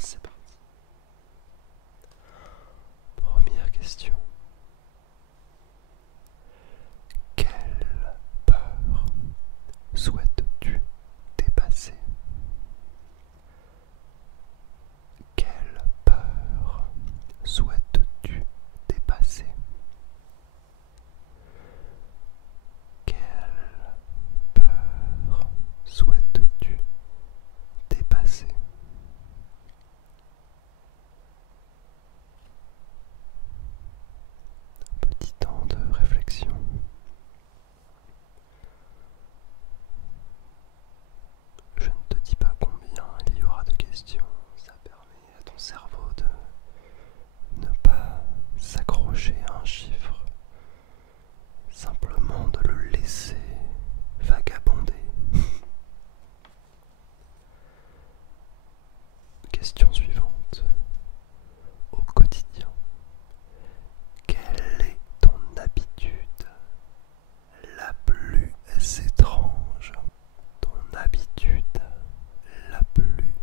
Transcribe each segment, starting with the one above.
C'est parti. Première question. Quelle peur souhaites-tu dépasser? Quelle peur souhaites-tu dépasser? Quelle peur souhaites-tu dépasser? Petit temps de réflexion. Je ne te dis pas combien il y aura de questions. Ça permet à ton cerveau de ne pas s'accrocher à un chiffre, simplement de le laisser vagabonder. Question suivante. Au quotidien, quelle est ton habitude la plus étrange? Ton habitude la plus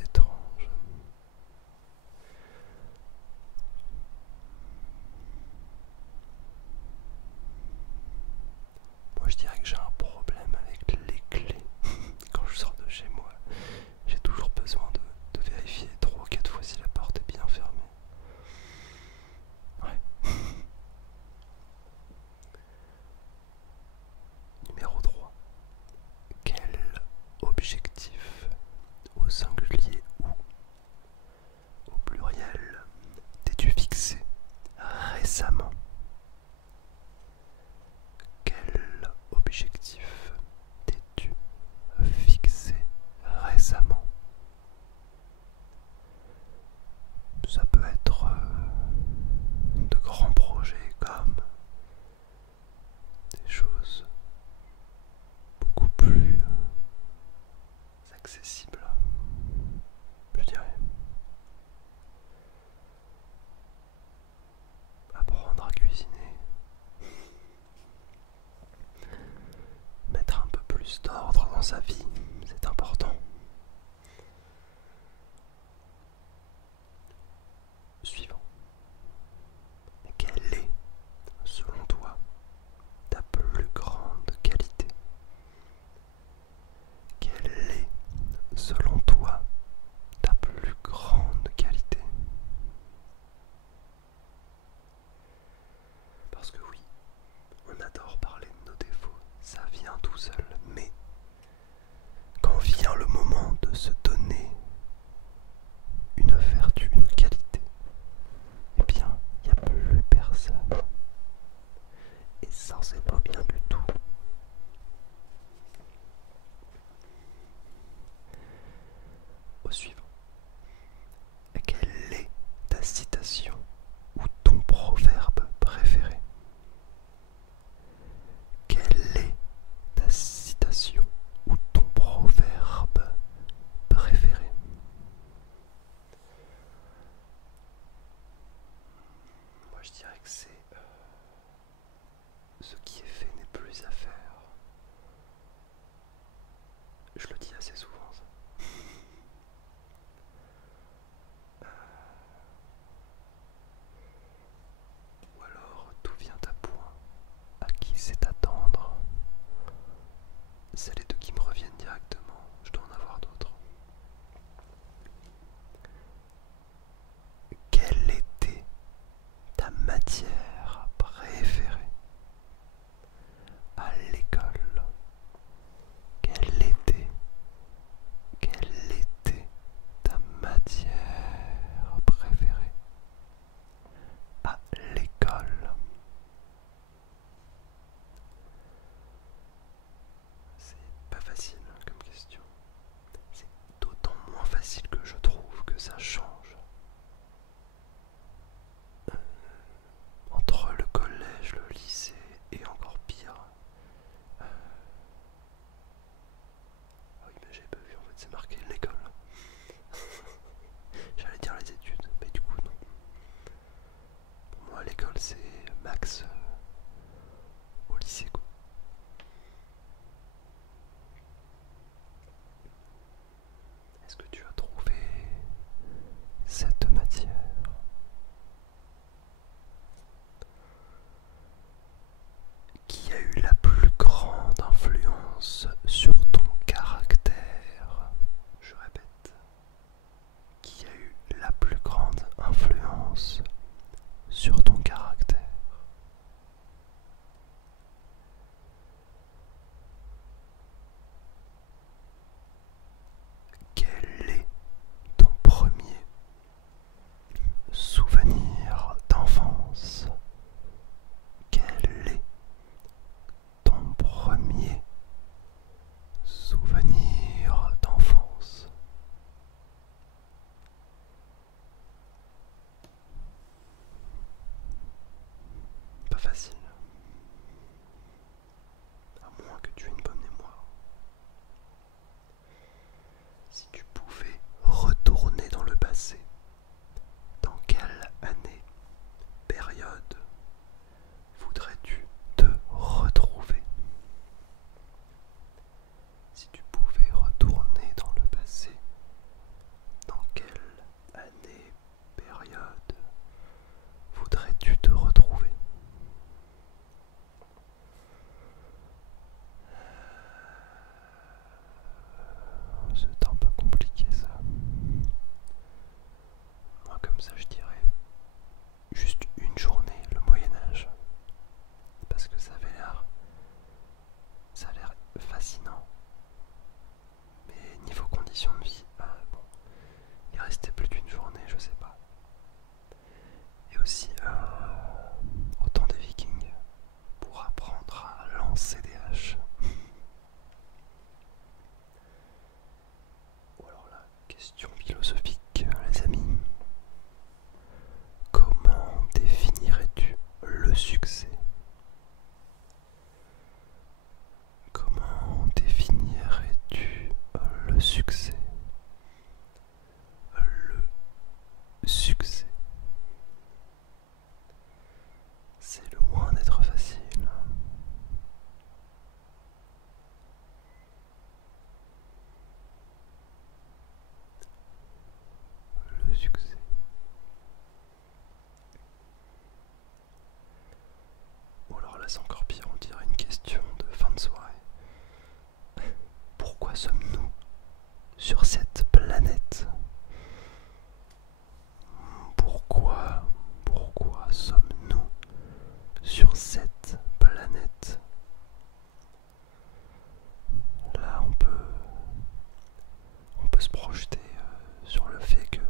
étrange. Moi je dirais que j'ai un problème avec les clés. Quand je sors de chez moi, j'ai toujours besoin de vérifier 3 ou 4 fois si la porte est bien fermée. Ouais. Numéro 3. Quel objectif, au singulier ou au pluriel, t'es-tu fixé récemment? Quel objectif t'es-tu fixé récemment? Ça peut être de grands projets comme des choses beaucoup plus accessibles, je dirais. Apprendre à cuisiner, mettre un peu plus d'ordre dans sa vie, c'est important. Suivant. Quelle est, selon toi, ta plus grande qualité? Quelle est, selon toi, ta plus grande qualité? Parce que oui, on adore parler de nos défauts, ça vient tout seul, mais quand vient le moment de se donner une vertu, une qualité, eh bien, il n'y a plus personne. Et ça, c'est pas bien du tout. Au suivant. Quelle est ta citation ou ton proverbe préféré? Quelle est ta citation ou ton proverbe préféré? Moi je dirais que c'est ce qui est fait n'est plus à faire. Je le dis assez souvent ça. Ou alors tout vient à point. À qui c'est attendre? C'est les deux qui me reviennent directement. Je dois en avoir d'autres. Quelle était ta matière préférée? comme ça, je dirais juste une journée, le Moyen-Âge. Parce que ça a l'air fascinant. Mais niveau conditions de vie, bon, il restait plus d'une journée, je sais pas. Et aussi au temps des Vikings, pour apprendre à lancer des haches. Ou alors la question philosophique, les amis. Comment définirais-tu le succès? Comment définirais-tu le succès? Le succès. C'est loin d'être facile. Le succès. Ou alors là c'est encore pire, on dirait une question de fin de soirée. Pourquoi sommes-nous sur cette planète? Pourquoi sommes-nous sur cette planète? Là on peut se projeter sur le fait que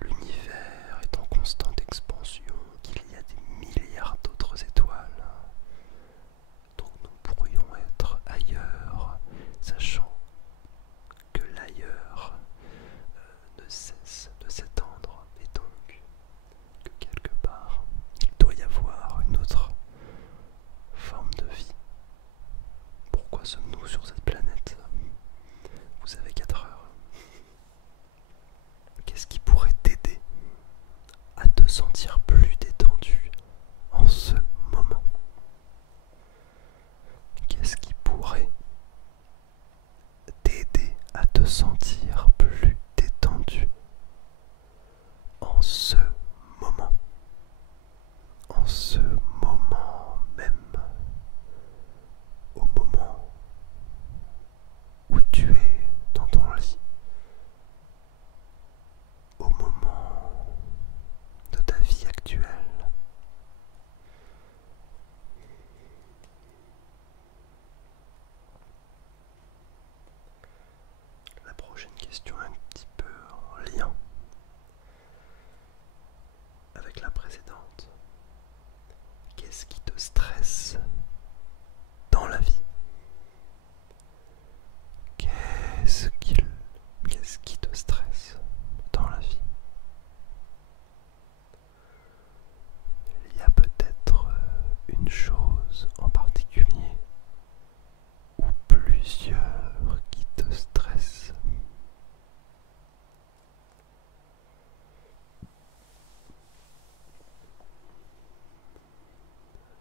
l'univers est en constante expansion, qu'il y a des milliards d'autres étoiles. Donc nous pourrions être ailleurs, sachant que l'ailleurs ne cesse de s'étendre, et donc que quelque part il doit y avoir une autre forme de vie. Pourquoi sommes-nous sur cette planète? Vous avez 4 heures. Qu'est-ce qui pourrait t'aider à te sentir plus détendu en ce moment? Qu'est-ce qui pourrait t'aider à te sentir plus détendu en ce moment? En ce moment même, au moment où tu es dans ton lit, au moment de ta vie actuelle. La prochaine question est un petit peu en lien avec la précédente. Qu'est-ce qui te stresse dans la vie? Qu'est-ce qui te stresse dans la vie? Il y a peut-être une chose en particulier ou plusieurs qui te stressent.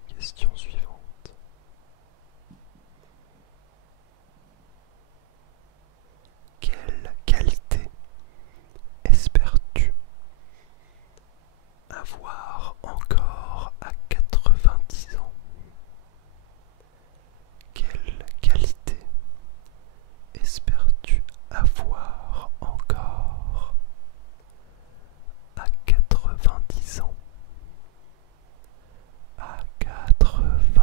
Question suivante. Quelle qualité espères-tu avoir encore à 90 ans? Quelle qualité espères-tu avoir encore à 90 ans? À 90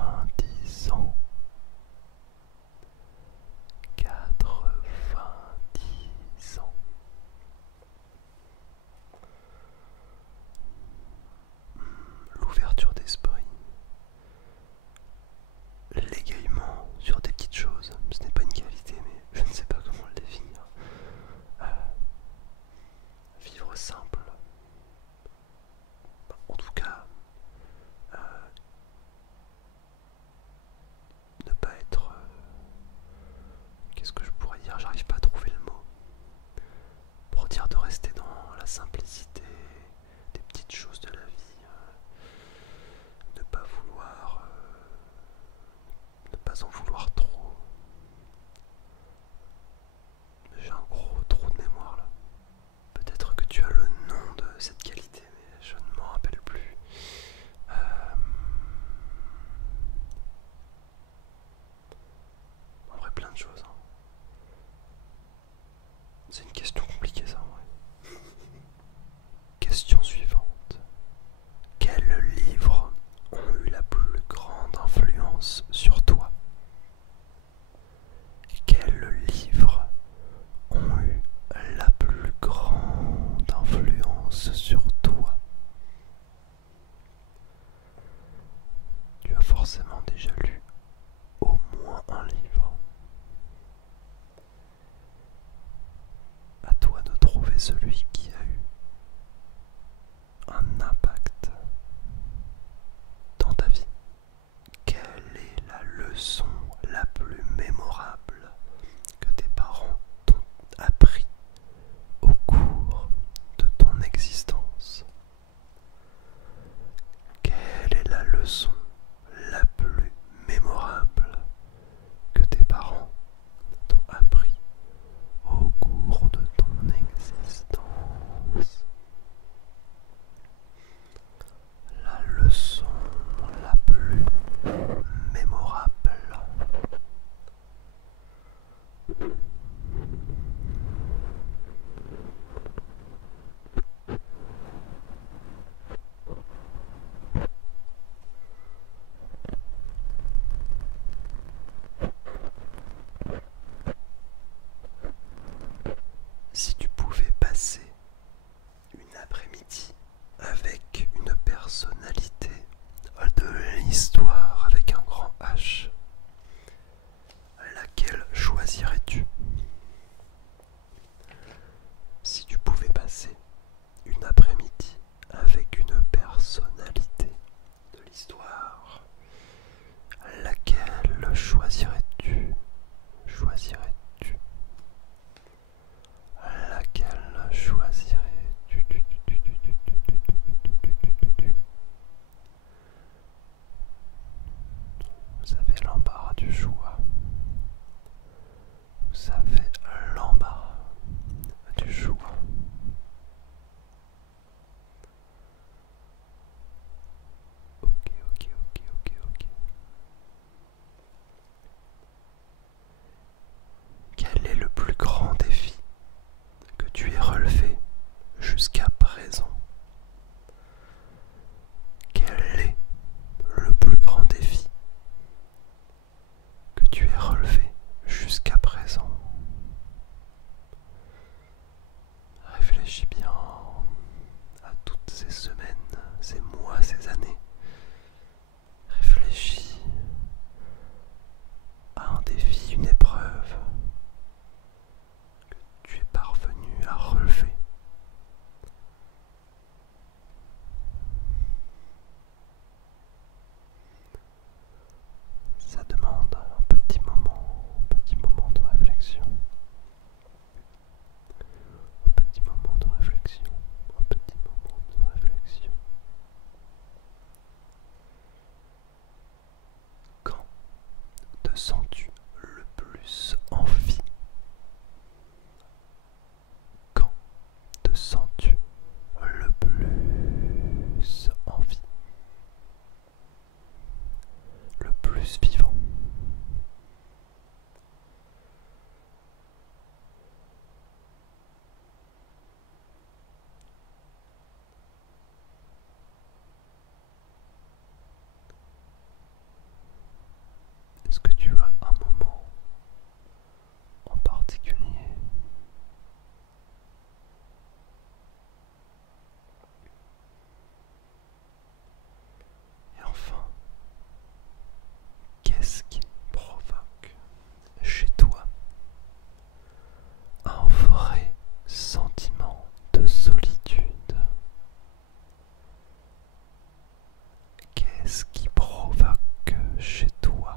Qu'est-ce qui provoque chez toi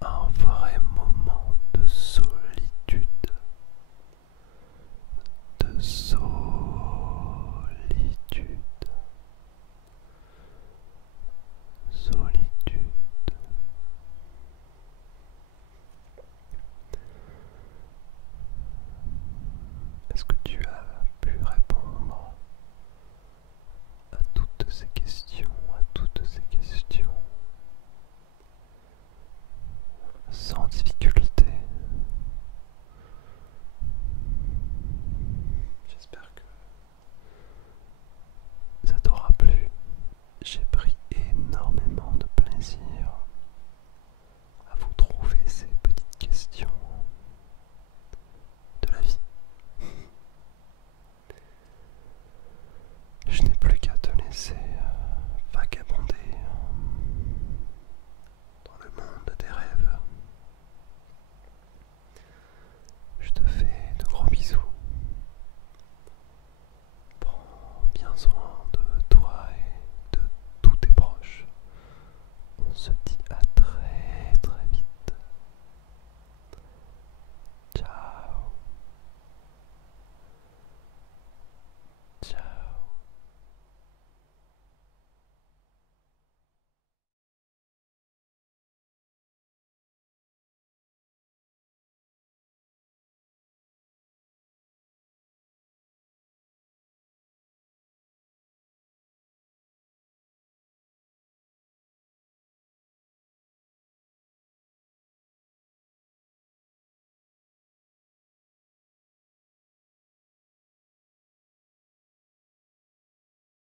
un vrai moment de solitude, de solitude, solitude. Est-ce que tu as pu répondre à toutes ces questions, sans difficulté? J'espère